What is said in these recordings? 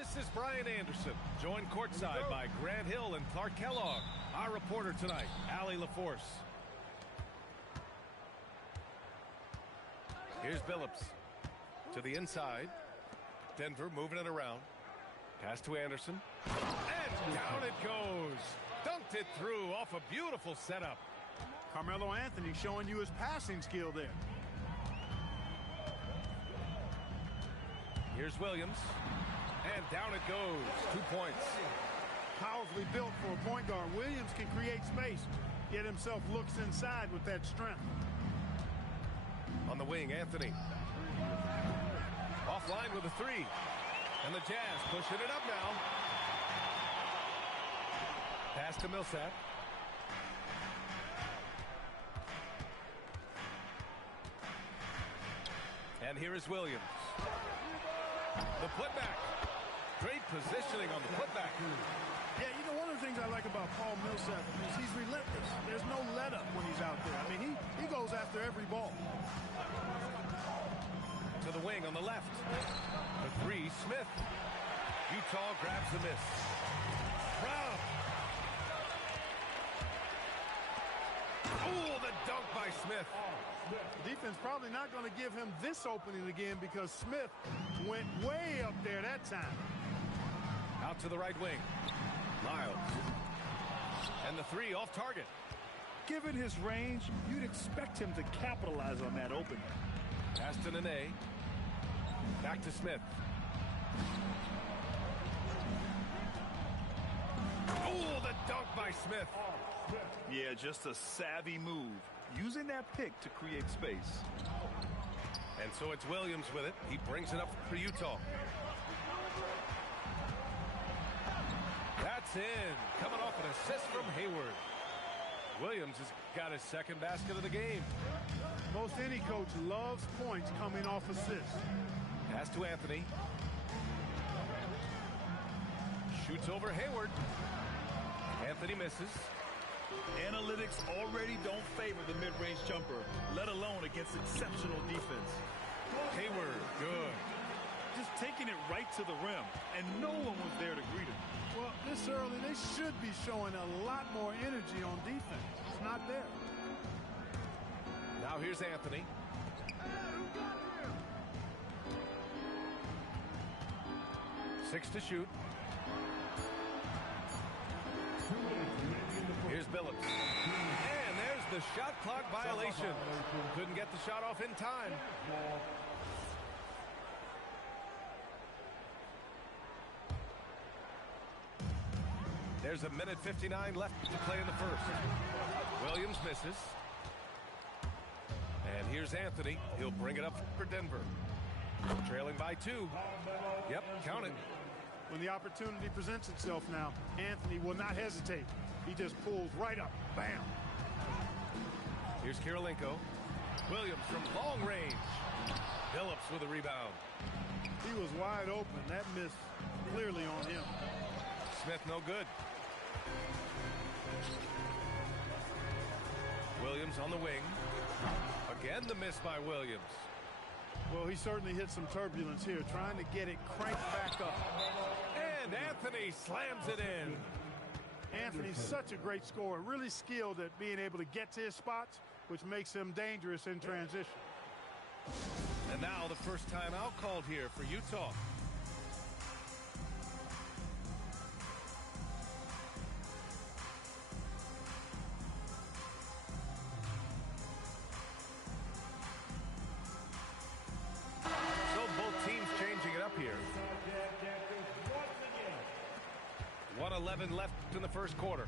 This is Brian Anderson, joined courtside by Grant Hill and Clark Kellogg. Our reporter tonight, Allie LaForce. Here's Billups to the inside. Denver moving it around. Pass to Anderson. And down it goes. Dunked it through off a beautiful setup. Carmelo Anthony showing you his passing skill there. Here's Williams. And down it goes. 2 points. Powerfully built for a point guard. Williams can create space, yet himself looks inside with that strength. On the wing, Anthony. Offline with a three. And the Jazz pushing it up now. Pass to Millsap. And here is Williams. The putback. Great positioning on the putback. Yeah, you know, one of the things I like about Paul Millsap is he's relentless. There's no let-up when he's out there. I mean, he goes after every ball. To the wing on the left. The three, Smith. Utah grabs the miss. Brown. Oh, the dunk by Smith. The defense probably not going to give him this opening again because Smith went way up there that time. Out to the right wing. Lyles. And the three off target. Given his range, you'd expect him to capitalize on that opening. Pass to Nene. Back to Smith. Oh, the dunk by Smith. Yeah, just a savvy move. Using that pick to create space. And so it's Williams with it. He brings it up for Utah. That's in. Coming off an assist from Hayward. Williams has got his second basket of the game. Most any coach loves points coming off assists. Pass to Anthony. Shoots over Hayward. Anthony misses. Analytics already don't favor the mid-range jumper, let alone against exceptional defense. Hayward, good. Just taking it right to the rim, and no one was there to greet him. Well, this early, they should be showing a lot more energy on defense. It's not there. Now here's Anthony. Six to shoot. Here's Billups. And there's the shot clock violation. Couldn't get the shot off in time. There's a minute 59 left to play in the first. Williams misses. And here's Anthony. He'll bring it up for Denver. Trailing by 2. Yep, count it. When the opportunity presents itself now, Anthony will not hesitate. He just pulls right up. Bam. Here's Kirilenko. Williams from long range. Billups with a rebound. He was wide open. That miss clearly on him. Smith no good. Williams on the wing. Again the miss by Williams. Well, he certainly hit some turbulence here, trying to get it cranked back up. And Anthony slams it in. Anthony's such a great scorer, really skilled at being able to get to his spots, which makes him dangerous in transition. And now the first timeout called here for Utah. So both teams changing it up here. 1:11 left in the first quarter.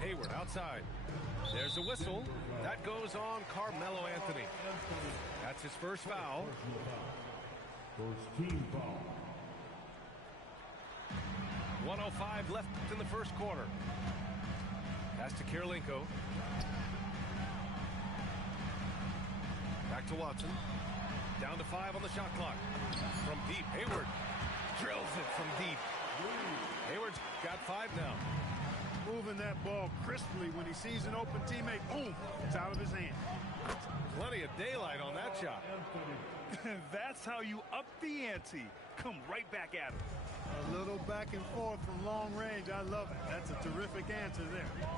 Hayward outside. There's a whistle. That goes on Carmelo Anthony. That's his first foul. First team foul. 1:05 left in the first quarter. Pass to Kirilenko. Back to Watson. Down to 5 on the shot clock. From deep, Hayward drills it from deep. Hayward's got 5 now. Moving that ball crisply when he sees an open teammate. Boom! It's out of his hand. Plenty of daylight on that shot. That's how you up the ante. come right back at him. A little back and forth from long range. I love it. That's a terrific answer there.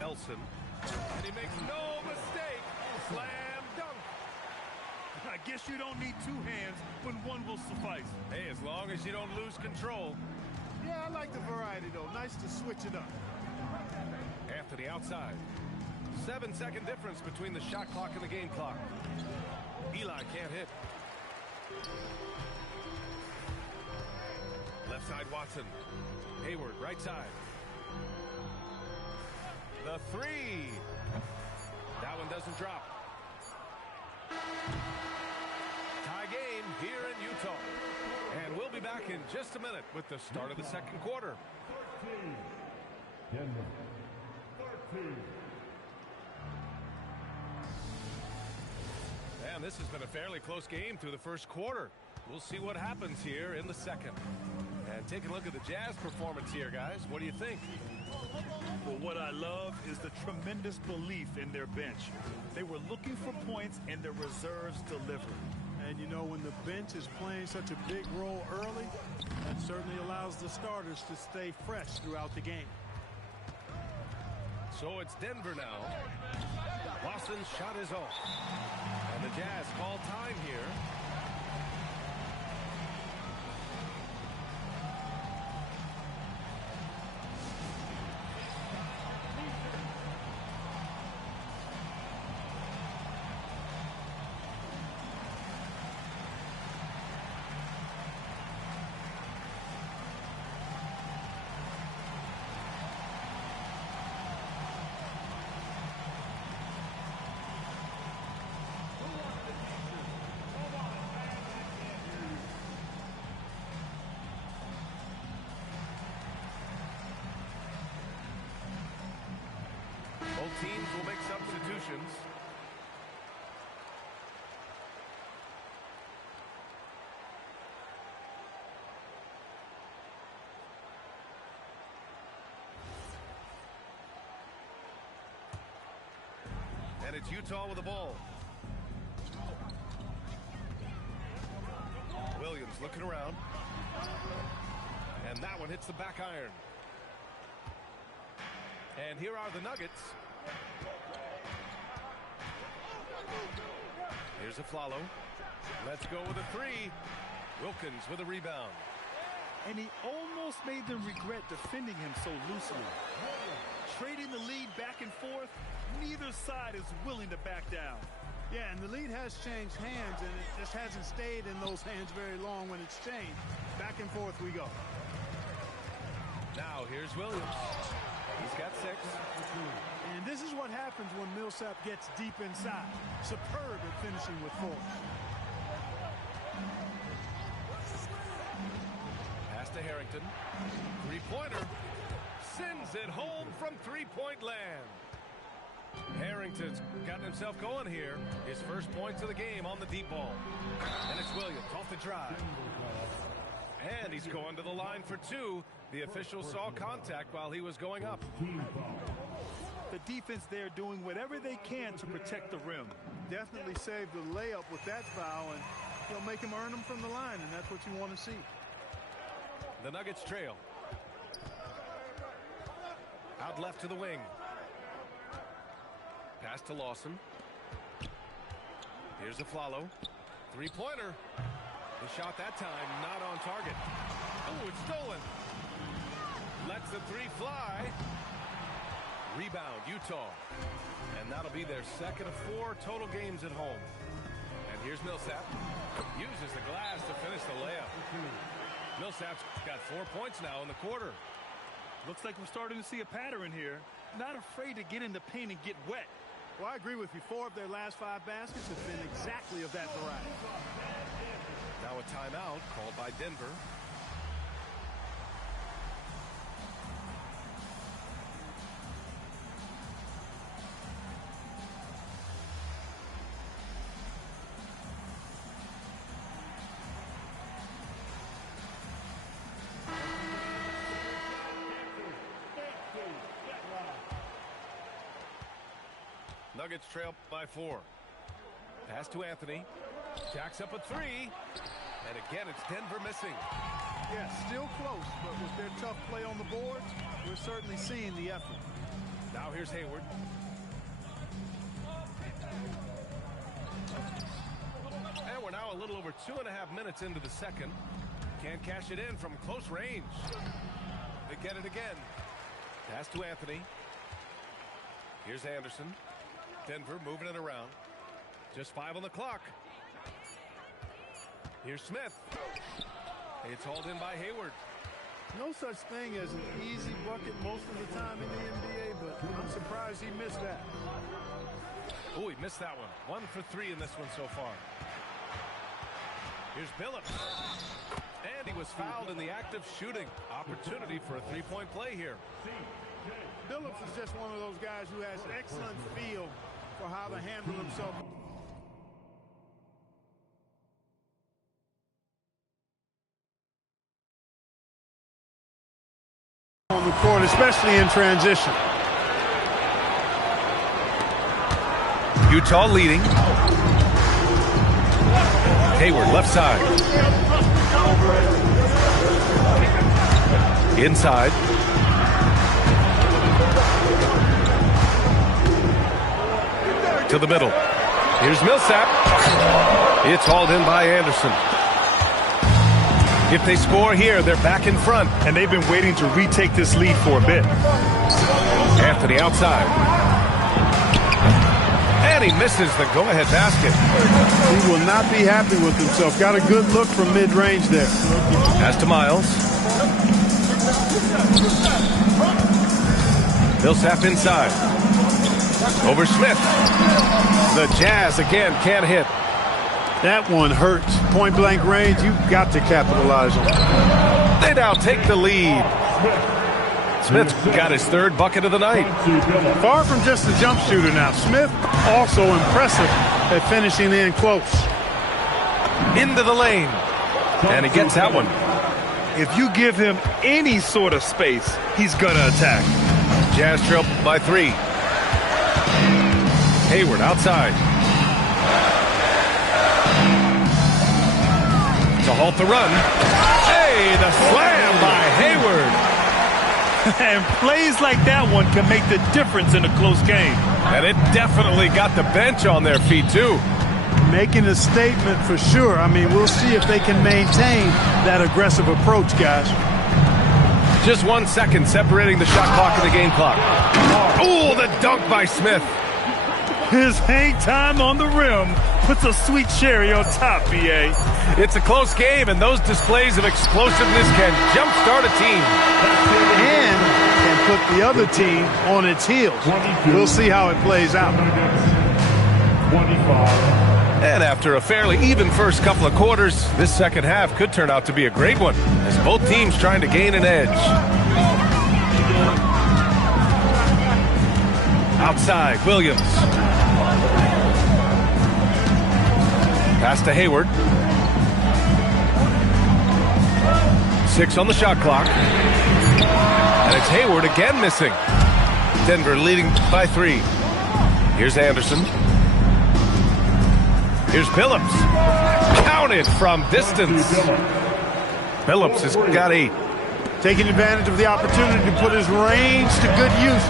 Nelson. And he makes no mistake. Slam dunk. I guess you don't need two hands when one will suffice. Hey, as long as you don't lose control. Yeah, I like the variety, though. Nice to switch it up. Anthony outside. 7-second difference between the shot clock and the game clock. Eli can't hit. Left side, Watson. Hayward, right side. The three. That one doesn't drop. Tie game here in Utah. And we'll be back in just a minute with the start of the second quarter. 13. Denver. 13. And this has been a fairly close game through the first quarter. We'll see what happens here in the second. And take a look at the Jazz performance here, guys. What do you think? Well, what I love is the tremendous belief in their bench. They were looking for points, and their reserves delivered. And you know, when the bench is playing such a big role early, that certainly allows the starters to stay fresh throughout the game. So it's Denver now. Lawson's shot is off. And the Jazz call time here. Both teams will make substitutions. And it's Utah with the ball. Williams looking around. And that one hits the back iron. And here are the Nuggets. Here's a Flalo. Let's go with a three. Wilkins with a rebound. And he almost made them regret defending him so loosely. Trading the lead back and forth, neither side is willing to back down. Yeah, and the lead has changed hands, and it just hasn't stayed in those hands very long when it's changed. Back and forth we go. Now here's Williams. He's got 6. And this is what happens when Millsap gets deep inside. Superb at finishing with 4. Pass to Harrington. Three-pointer. Sends it home from three-point land. Harrington's gotten himself going here. His first points of the game on the deep ball. And it's Williams off the drive. And he's going to the line for 2. The official saw contact while he was going up. The defense there doing whatever they can to protect the rim. Definitely saved the layup with that foul, and he'll make him earn them from the line, and that's what you want to see. The Nuggets trail. Out left to the wing. Pass to Lawson. Here's a Flalo. Three-pointer. The shot that time not on target. Oh, it's stolen. Lets the three fly. Rebound, Utah. And that'll be their second of 4 total games at home. And here's Millsap. Uses the glass to finish the layup. Millsap's got 4 points now in the quarter. Looks like we're starting to see a pattern here. Not afraid to get in the paint and get wet. Well, I agree with you. 4 of their last 5 baskets have been exactly of that variety. Now a timeout called by Denver. Nuggets trail by 4. Pass to Anthony. Jacks up a 3. And again, it's Denver missing. Yeah, still close, but with their tough play on the boards, we're certainly seeing the effort. Now here's Hayward. And we're now a little over 2.5 minutes into the second. Can't cash it in from close range. They get it again. Pass to Anthony. Here's Anderson. Denver moving it around. Just 5 on the clock. Here's Smith. It's hauled in by Hayward. No such thing as an easy bucket most of the time in the NBA, but I'm surprised he missed that. Oh, he missed that one. 1 for 3 in this one so far. Here's Billups. And he was fouled in the act of shooting. Opportunity for a three-point play here. Billups is just one of those guys who has excellent feel for how to handle himself. On the court, especially in transition. Utah leading. Hayward left side. Inside. To the middle. Here's Millsap. It's hauled in by Anderson. If they score here, they're back in front. And they've been waiting to retake this lead for a bit. Anthony outside. And he misses the go-ahead basket. He will not be happy with himself. Got a good look from mid-range there. Pass to Miles. Millsap inside. Over Smith. The Jazz again can't hit. That one hurts. Point-blank range, you've got to capitalize on it. They now take the lead. Smith's got his 3rd bucket of the night. Far from just a jump shooter now. Smith also impressive at finishing in close. Into the lane. And he gets that one. If you give him any sort of space, he's going to attack. Jazz trail by 3. Hayward outside. To halt the run. Hey, the slam by Hayward. And plays like that one can make the difference in a close game. And it definitely got the bench on their feet, too. Making a statement for sure. I mean, we'll see if they can maintain that aggressive approach, guys. Just 1 second separating the shot clock and the game clock. Oh, the dunk by Smith. His hang time on the rim puts a sweet cherry on top, BA. It's a close game, and those displays of explosiveness can jumpstart a team. And can put the other team on its heels. We'll see how it plays out. 25. And after a fairly even first couple of quarters, this second half could turn out to be a great one, as both teams trying to gain an edge. Outside, Williams. Pass to Hayward. 6 on the shot clock. And it's Hayward again missing. Denver leading by 3. Here's Anderson. Here's Billups. Counted from distance. Billups has got 8. Taking advantage of the opportunity to put his range to good use.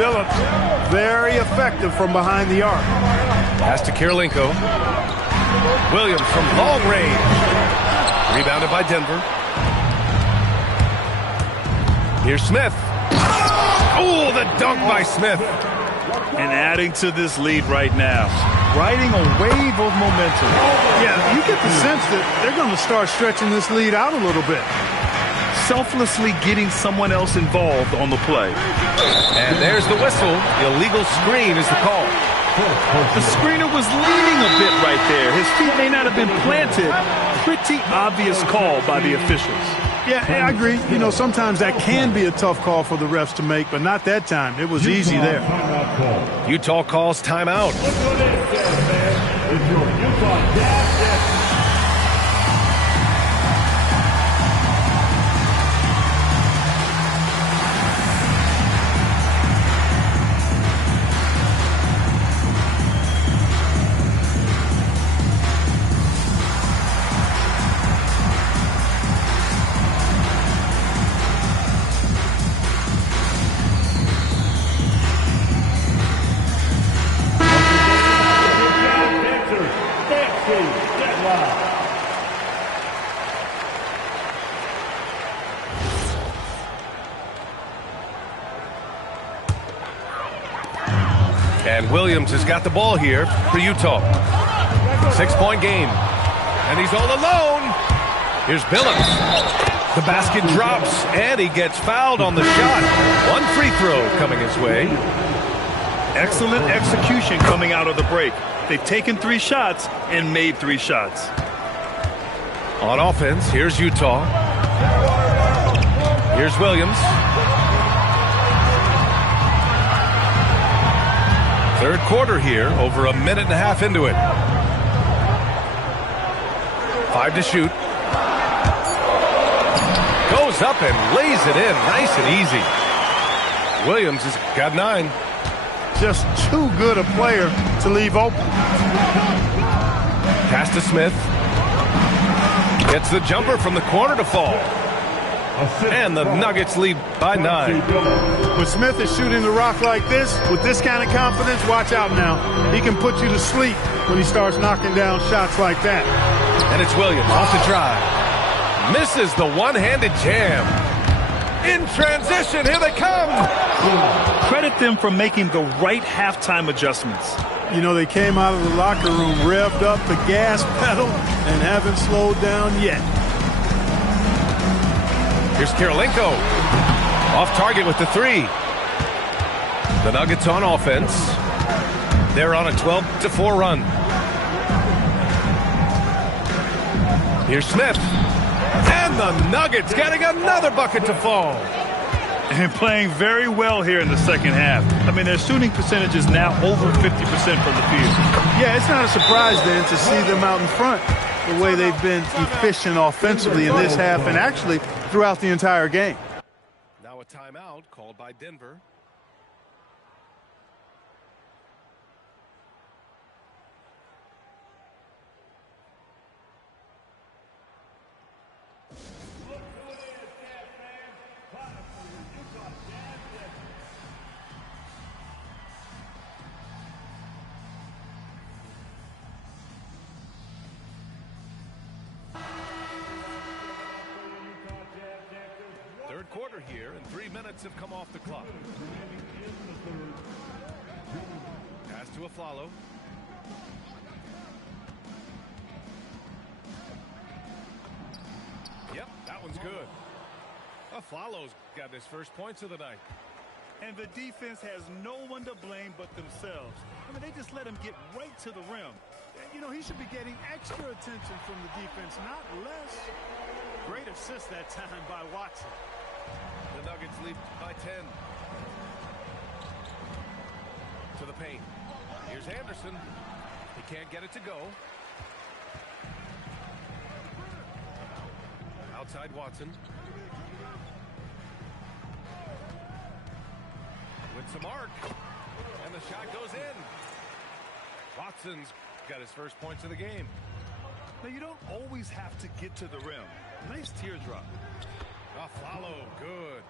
Billups, very effective from behind the arc. Pass to Kirilenko. Williams from long range. Rebounded by Denver. Here's Smith. Oh, the dunk by Smith. And adding to this lead right now. Riding a wave of momentum. Yeah, you get the sense that they're going to start stretching this lead out a little bit. Selflessly getting someone else involved on the play. And there's the whistle. Illegal screen is the call. The screener was leaning a bit right there. His feet may not have been planted. Pretty obvious call by the officials. Yeah, I agree. You know, sometimes that can be a tough call for the refs to make, but not that time. It was easy there. Utah calls timeout. It's your Utah Jazz. And Williams has got the ball here for Utah. 6-point game. And he's all alone. Here's Billups. The basket drops, and he gets fouled on the shot. One free throw coming his way. Excellent execution coming out of the break. They've taken 3 shots and made 3 shots. On offense, here's Utah. Here's Williams. Third quarter here, over a minute and a half into it. 5 to shoot. Goes up and lays it in, nice and easy. Williams has got 9. Just too good a player to leave open. Pass to Smith. Gets the jumper from the corner to fall. And the Nuggets lead by 9. When Smith is shooting the rock like this, with this kind of confidence, watch out now. He can put you to sleep when he starts knocking down shots like that. And it's Williams off the drive. Misses the one-handed jam. In transition, here they come. Credit them for making the right halftime adjustments. You know, they came out of the locker room, revved up the gas pedal, and haven't slowed down yet. Here's Karolinko. Off target with the 3. The Nuggets on offense. They're on a 12-4 run. Here's Smith. And the Nuggets getting another bucket to fall. And playing very well here in the second half. I mean, their shooting percentage is now over 50% from the field. Yeah, it's not a surprise then to see them out in front the way they've been efficient offensively in this half and actually throughout the entire game. Now a timeout called by Denver. Third quarter here, and 3 minutes have come off the clock. Pass to Aflalo. Yep, that one's good. Aflalo's got his first points of the night. And the defense has no one to blame but themselves. I mean, they just let him get right to the rim. You know, he should be getting extra attention from the defense, not less. Great assist that time by Watson. The Nuggets lead by 10. To the paint. Here's Anderson. He can't get it to go. Outside Watson. With some arc. And the shot goes in. Watson's got his first points of the game. Now, you don't always have to get to the rim. Nice teardrop. Aflalo, good.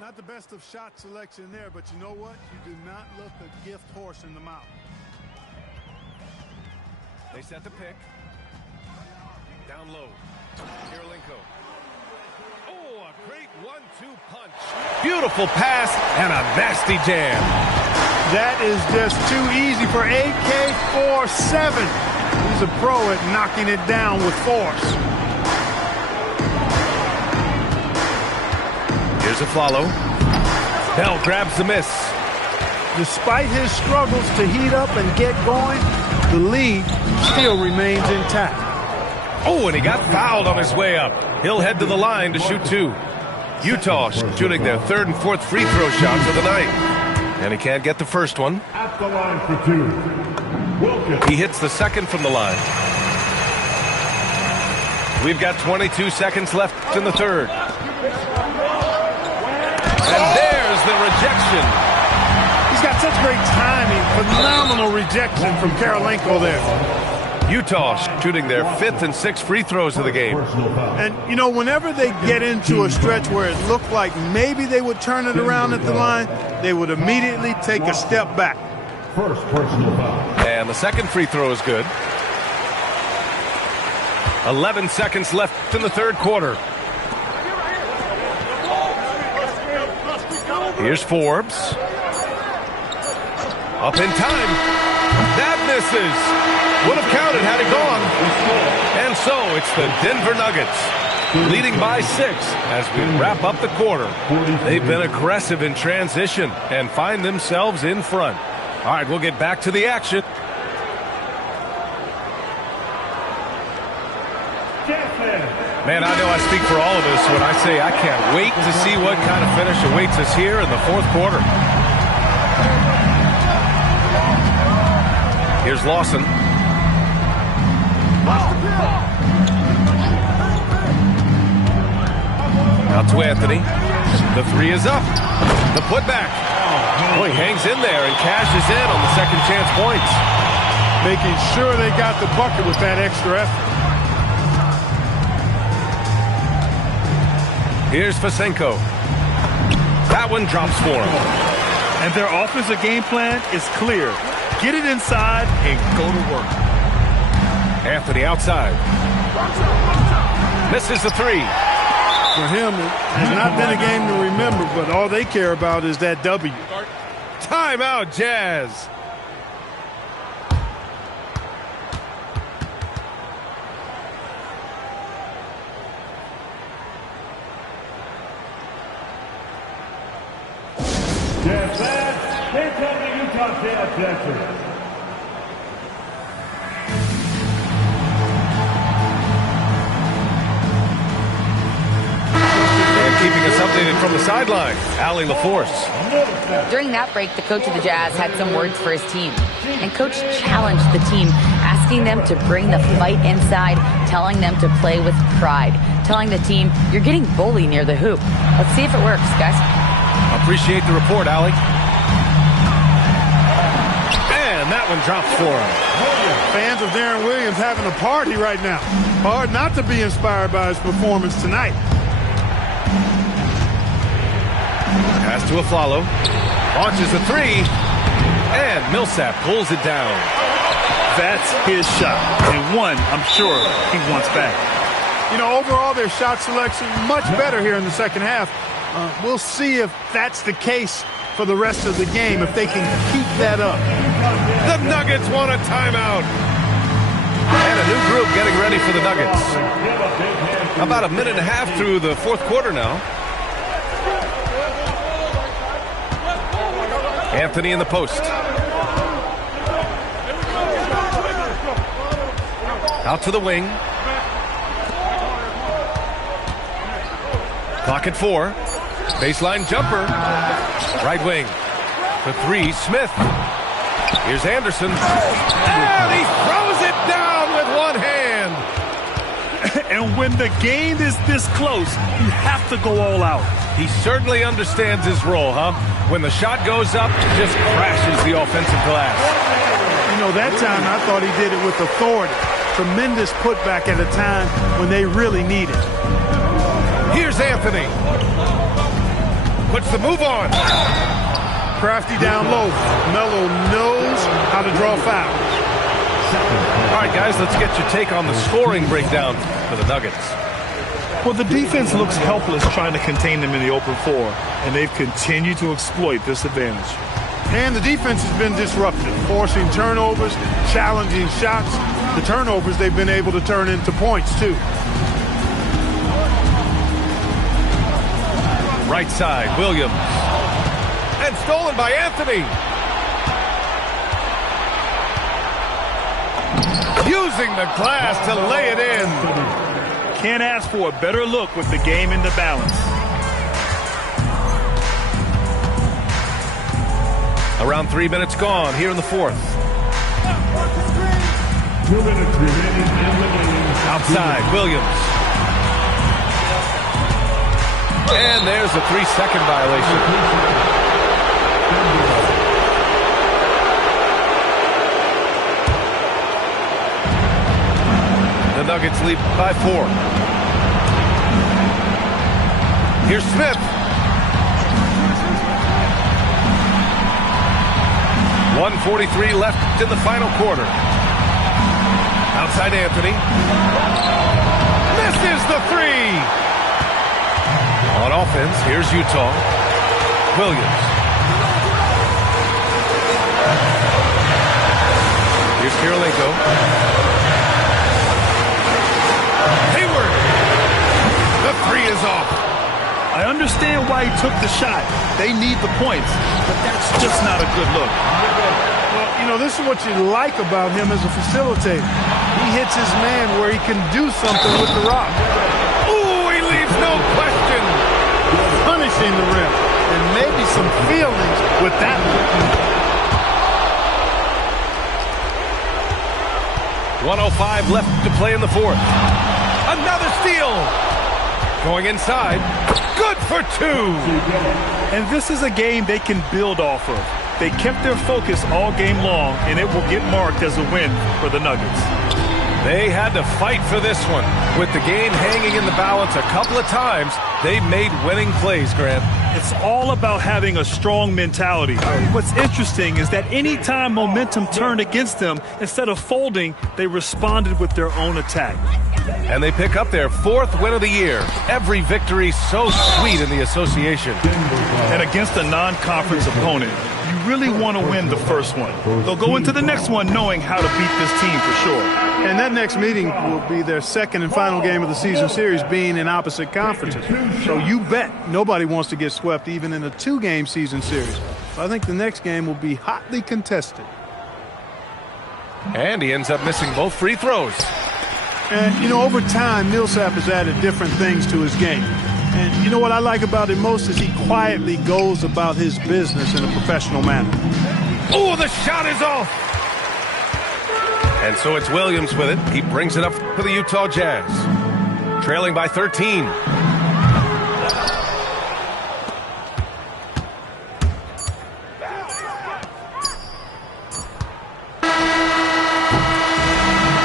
Not the best of shot selection there, but you know what? You do not look a gift horse in the mouth. They set the pick. Down low. Karolinko. Oh, a great 1-2 punch. Beautiful pass and a nasty jam. That is just too easy for AK-47. He's a pro at knocking it down with force. Here's Aflalo. Bell grabs the miss. Despite his struggles to heat up and get going, the lead still remains intact. Oh, and he got fouled on his way up. He'll head to the line to shoot 2. Utah shooting their 3rd and 4th free throw shots of the night. And he can't get the first one. At the line for 2. Wilkins. He hits the second from the line. We've got 22 seconds left in the third. And there's the rejection. He's got such great timing. Phenomenal rejection from Karolinko there. Utah shooting their 5th and 6th free throws of the game. And, you know, whenever they get into a stretch where it looked like maybe they would turn it around at the line, they would immediately take a step back. First personal foul. And the second free throw is good. 11 seconds left in the third quarter. Here's Forbes. Up in time. That misses. Would have counted had it gone. And so it's the Denver Nuggets leading by 6 as we wrap up the quarter. They've been aggressive in transition and find themselves in front. All right, we'll get back to the action. Man, I know I speak for all of us when I say I can't wait to see what kind of finish awaits us here in the fourth quarter. Here's Lawson. Now to Anthony. The three is up. The putback. Boy, he hangs in there and cashes in on the second chance points. Making sure they got the bucket with that extra effort. Here's Fasenko. That one drops for him. And their offensive game plan is clear. Get it inside and go to work. Anthony outside. Misses the three. For him, it has not been a game to remember, but all they care about is that W. Timeout, Jazz. Jazz fans, here come the Utah Jazz Dancers. Keeping us updated from the sideline, Allie LaForce. During that break, the coach of the Jazz had some words for his team. And coach challenged the team, asking them to bring the fight inside, telling them to play with pride, telling the team, you're getting bullied near the hoop. Let's see if it works, guys. Appreciate the report, Allie. And that one drops for him. Fans of Darren Williams having a party right now. Hard not to be inspired by his performance tonight. Pass to Aflalo. Launches a three. And Millsap pulls it down. That's his shot. And one, I'm sure, he wants back. You know, overall, their shot selection much better here in the second half. We'll see if that's the case for the rest of the game, if they can keep that up. The Nuggets want a timeout. And a new group getting ready for the Nuggets. About a minute and a half through the fourth quarter now. Anthony in the post. Out to the wing. Clock at 4. Baseline jumper. Right wing. For 3, Smith. Here's Anderson. And he throws it down with one hand. And when the game is this close, you have to go all out. He certainly understands his role, huh? When the shot goes up, it just crashes the offensive glass. You know, that time I thought he did it with authority. Tremendous putback at a time when they really need it. Here's Anthony. Puts the move on. Crafty down low. Melo knows how to draw fouls. All right, guys, let's get your take on the scoring breakdown for the Nuggets. Well, the defense looks helpless trying to contain them in the open floor, and they've continued to exploit this advantage. And the defense has been disruptive, forcing turnovers, challenging shots. The turnovers they've been able to turn into points, too. Right side, Williams. And stolen by Anthony. Using the glass to lay it in. Can't ask for a better look with the game in the balance. Around 3 minutes gone here in the fourth. 2 minutes remaining in the game. Outside, Williams. And there's a 3-second violation. The Nuggets lead by 4. Here's Smith. 1:43 left in the final quarter. Outside Anthony. Misses the 3. On offense, here's Utah. Williams. Kirilenko. Hayward. The three is off. I understand why he took the shot. They need the points, but that's just not a good look. Well, you know, this is what you like about him as a facilitator. He hits his man where he can do something with the rock. Ooh, he leaves no question. Punishing the rim. And maybe some feelings with that one. 1:05 left to play in the fourth. Another steal. Going inside. Good for two. And this is a game they can build off of. They kept their focus all game long, and it will get marked as a win for the Nuggets. They had to fight for this one. With the game hanging in the balance a couple of times, they made winning plays, Grant. It's all about having a strong mentality. What's interesting is that any time momentum turned against them, instead of folding, they responded with their own attack. And they pick up their fourth win of the year. Every victory so sweet in the association. And against a non-conference opponent, you really want to win the first one. They'll go into the next one knowing how to beat this team for sure. And that next meeting will be their second and final game of the season series, being in opposite conferences. So you bet nobody wants to get swept even in a two-game season series. I think the next game will be hotly contested. And he ends up missing both free throws. And, you know, over time, Millsap has added different things to his game. And you know what I like about him most is he quietly goes about his business in a professional manner. Oh, the shot is off. And so it's Williams with it. He brings it up for the Utah Jazz. Trailing by 13.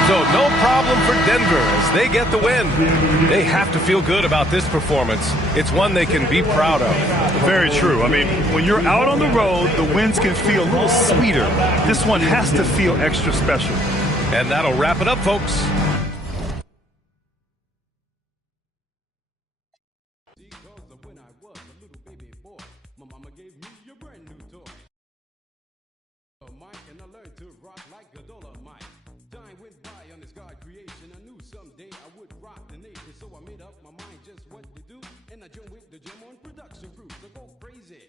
So no problem for Denver as they get the win. They have to feel good about this performance. It's one they can be proud of. Very true. I mean, when you're out on the road, the wins can feel a little sweeter. This one has to feel extra special. And that'll wrap it up, folks. So I made up my mind just what to do, and I joined with the Gem on production crew. So go crazy.